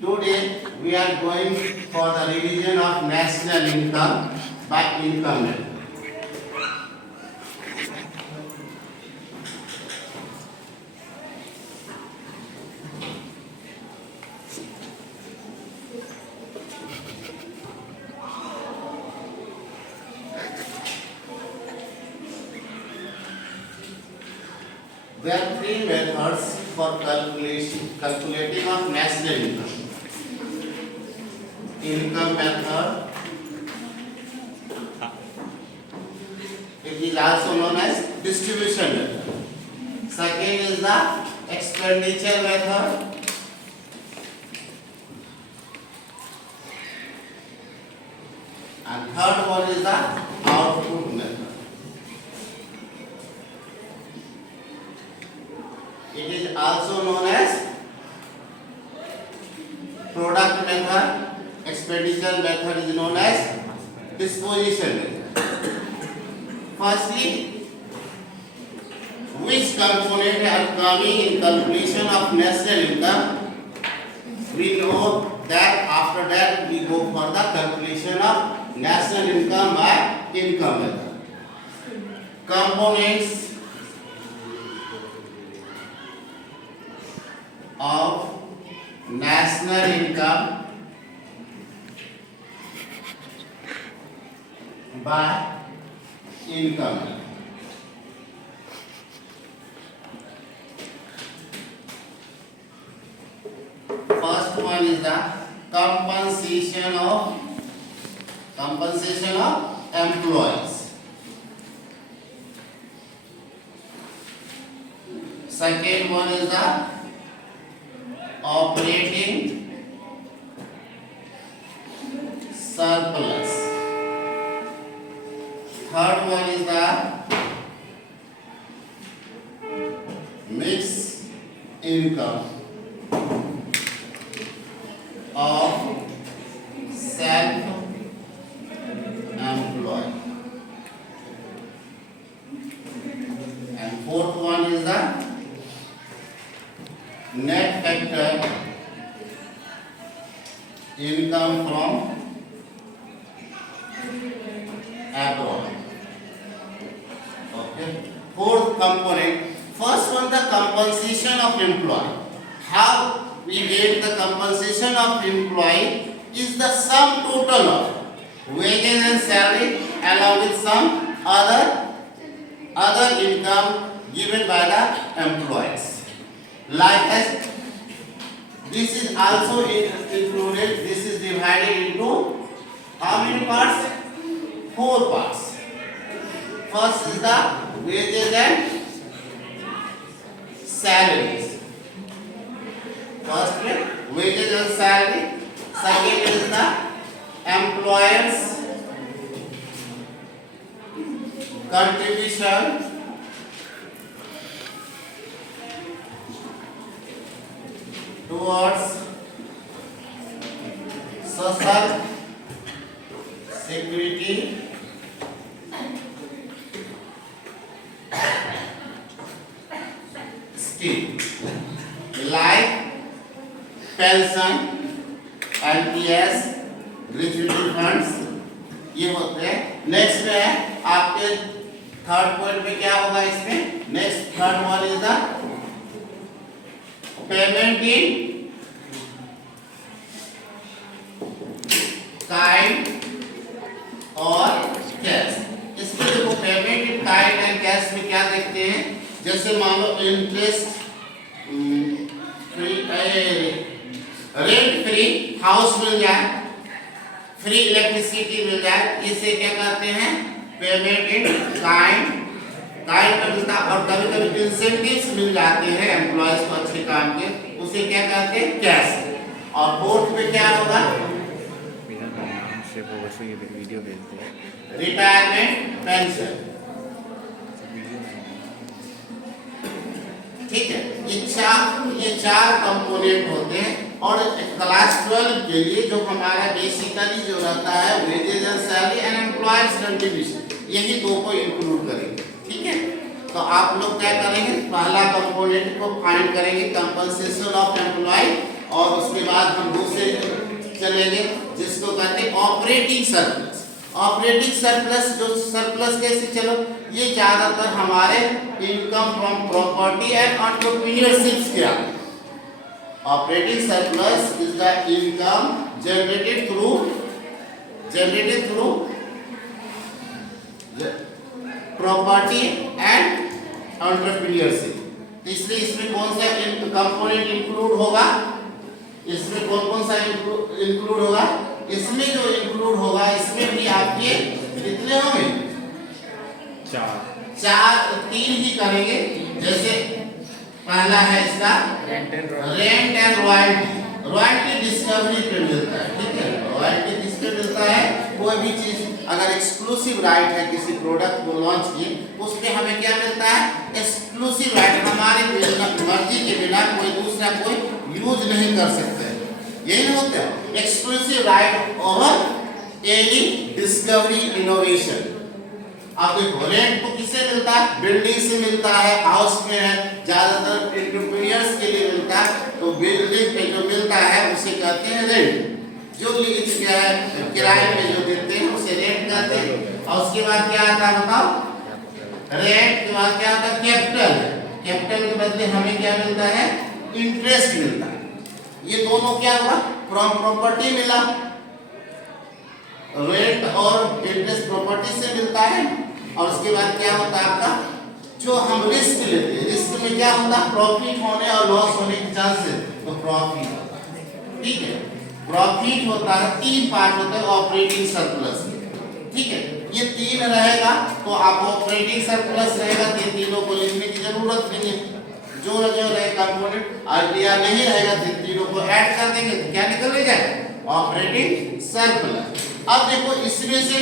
Today we are going for the revision of national income by income method. There are three methods for calculating of national income. Income method, it is also known as distribution method. Second is the expenditure method. And third one is the output method. It is also known as product method. Expenditure method is known as disposition method. Firstly, which component are coming in calculation of national income? We know that after that we go for the calculation of national income by income method. Components of national income by income. First one is the compensation of employees. Second one is the operating surplus. Third one is the mixed income of self-employed. And fourth one is the net factor income from abroad. Okay. Fourth component. First one, the compensation of employee. How we get the compensation of employee is the sum total of wages and salary along with some other income given by the employees. Like as this is also included. This is divided into how many parts? 4 parts. First is the wages and salaries. First is wages and salary. Second is the employers' contribution. Towards social security scheme like pension, NPS, gratuity funds, ये होते हैं. Next में है आपके third point में क्या होगा इसमें? Next third one is the payment in kind और कैश. इसमें देखो payment in kind and cash में क्या देखते हैं? जैसे मान लो इंटरेस्ट रेंट फ्री हाउस मिल जाए, फ्री इलेक्ट्रिसिटी मिल जाए, इसे क्या कहते हैं? Payment in kind. काइंड का मिलता है. और कभी कभी इंसेंटिव्स मिल जाते हैं एम्प्लॉयज को अच्छे काम के, उसे क्या कहते हैं? कैश. और फोर्थ में क्या होगा? Retirement pension. ठीक है. ये चार कंपोनेंट होते हैं. और क्लास 12 के लिए जो हमारा बेसिकली जो रहता है wages and salary and employers contribution, यही दो को इंक्लूड करेंगे. ठीक है. तो आप लोग क्या करेंगे? पहला कंपोनेंट को फाइंड करेंगे कंपनसेशन ऑफ एम्प्लॉय और उसके बाद हम दूसरे चलेंगे जिसको कहते हैं ऑपरेटिंग सरप्लस। ऑपरेटिंग सरप्लस, जो सरप्लस कैसे चलो, ये ज्यादातर हमारे income from property and entrepreneurship के आते हैं। Operating surplus is the income generated through property and entrepreneurship. इसलिए इसमें कौन सा कंपोनेंट इंक्लूड होगा, इसमें कौन सा इंक्लूड होगा, इसमें जो इंक्लूड होगा इसमें भी आपके कितने होंगे, चार, तीन ही करेंगे। जैसे पहला है इसका rent and royalty. Royalty discovery पे मिलता है, ठीक है। रॉयल्टी किसपे मिलता है, कोई भी चीज अगर एक्सक्लूसिव राइट है किसी प्रोडक्ट को लॉन्च किए, उस पे हमें क्या मिलता है, एक्सक्लूसिव राइट। हमारी मर्जी के बिना कोई दूसरा कोई यूज नहीं कर सकते, यही नहीं होता है exclusive right over any discovery innovation. अब देखो रेंट तो किससे मिलता है, बिल्डिंग से मिलता है, हाउस में है, ज्यादातर एंटरप्रेन्योर्स के लिए मिलता है। तो बिल्डिंग पे जो मिलता है उसे कहते हैं रेंट। जो लीज क्या है, किराए पे जो देते हैं उसे रेंट कहते हैं। और उसके बाद क्या आता है बताओ, रेंट के बाद क्या आता है, कैपिटल। कैपिटल के बदले हमें क्या मिलता है, इंटरेस्ट मिलता है। ये दोनों क्या हुआ, फ्रॉम प्रॉपर्टी मिला, रेंट और इंटरेस्ट प्रॉपर्टी से मिलता है। और उसके बाद क्या होता है आपका, जो हम रिस्क लेते हैं, रिस्क में क्या होता है, प्रॉफिट होने और लॉस होने के चांसेस, तो प्रॉफिट होता है, ठीक है। प्रॉफिट होता है, तीन पार्ट होता है ऑपरेटिंग सरप्लस, ठीक है। ये तीन रहेगा तो आप ऑपरेटिंग सरप्लस रहेगा, तो तीनों को लिखने की जरूरत नहीं है। जो रहे कंपोनेंट आइडिया नहीं रहेगा तो तीनों को ऐड कर देंगे तो क्या निकल जाए, ऑपरेटिंग सरप्लस। अब देखो इसमें से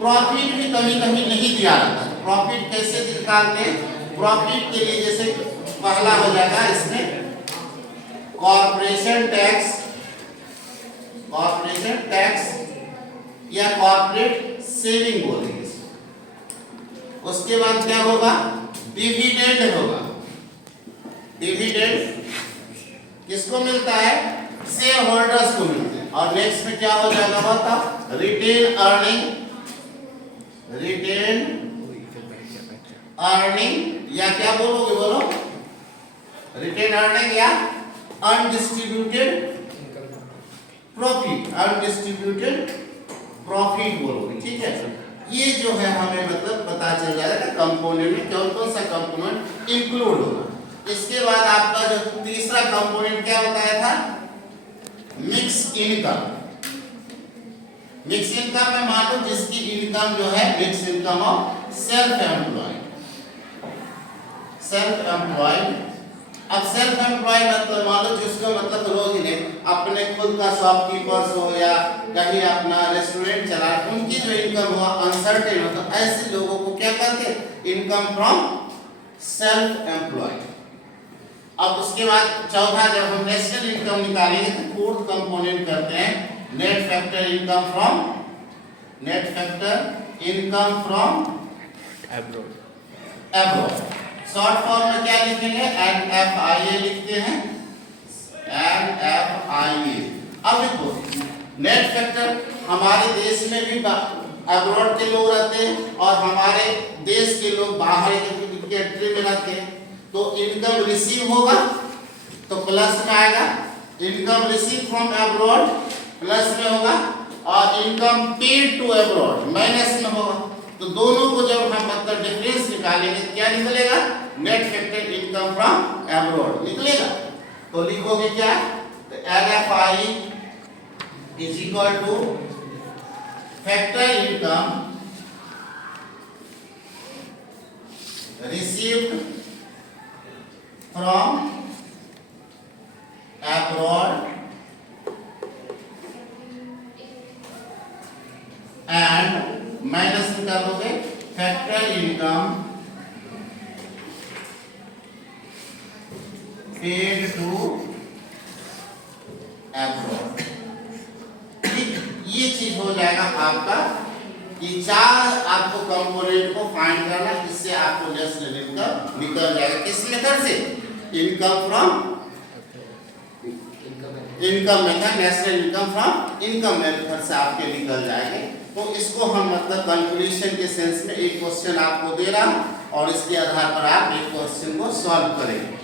प्रॉफिट भी कभी कभी नहीं दिया जाता। प्रॉफिट कैसे निकालते हैं, प्रॉफिट के लिए जैसे पहला हो जाएगा इसमें कॉर्पोरेशन टैक्स या कॉर्पोरेट सेविंग बोलेंगे इसको। उसके बाद क्या होगा, डिविडेंड होगा। डिविडेंड किसको मिलता है, शेयर होल्डर्स को मिलता है। और नेक्स्ट में क्या हो जाएगा बताओ, रिटेन अर्निंग या क्या बोलोगे, बोलो रिटेन अर्निंग या अनडिस्ट्रीब्यूटेड प्रॉफिट बोलोगे, ठीक है। ये जो है हमें मतलब पता चल जाएगा कंपोनेंट में कौन कौन सा कंपोनेंट इंक्लूड होगा। इसके बाद आपका जो तीसरा कंपोनेंट क्या बताया था, मिक्स इनकम। मिक्स इनकम में मान लो जिसकी इनकम जो है mix income of self employed. अब सेल्फ एम्प्लॉयड मतलब मान लो जिसको मतलब रोज ही अपने खुद का शॉपकीपर्स हो या कहीं अपना रेस्टोरेंट चला, उनकी जो इनकम हुआ अनसर्टेन हो, तो ऐसे लोगों को क्या कहते हैं, इनकम फ्रॉम सेल्फ एम्प्लॉयड। अब उसके बाद चौथा जब हम नेशनल इनकम निकालेंगे तो फोर्थ कंपोनेंट करते हैं net factor income from abroad. Short form में क्या लिखेंगे, NFIA लिखते हैं, NFIA। अब देखो नेट फैक्टर हमारे देश में भी अब्रॉड के लोग रहते हैं और हमारे देश के लोग बाहर के कंट्री में रहते हैं। तो इनकम रिसीव होगा तो प्लस में आएगा, income receive from abroad plus में होगा और income paid to abroad minus में होगा। तो दोनों को जब हम मतलब डिफरेंस निकालेंगे क्या निकलेगा, net factor income from abroad निकलेगा। तो लिखोगे क्या, तो NFI is equal to factor income received from abroad and minus निकालोगे factor income paid to abroad। ये चीज हो जाएगा आपका, ये चार आपको कंपोनेंट को फाइंड करना, इससे आपको नेशनल इनकम निकल जाएगा। किस मेथड से, income from income method, national income from income method से आपके निकल जाएंगे। तो इसको हम मतलब कैलकुलेशन के सेंस में एक क्वेश्चन आपको दे रहा हूं और इसके आधार पर आप एक क्वेश्चन को सॉल्व करेंगे।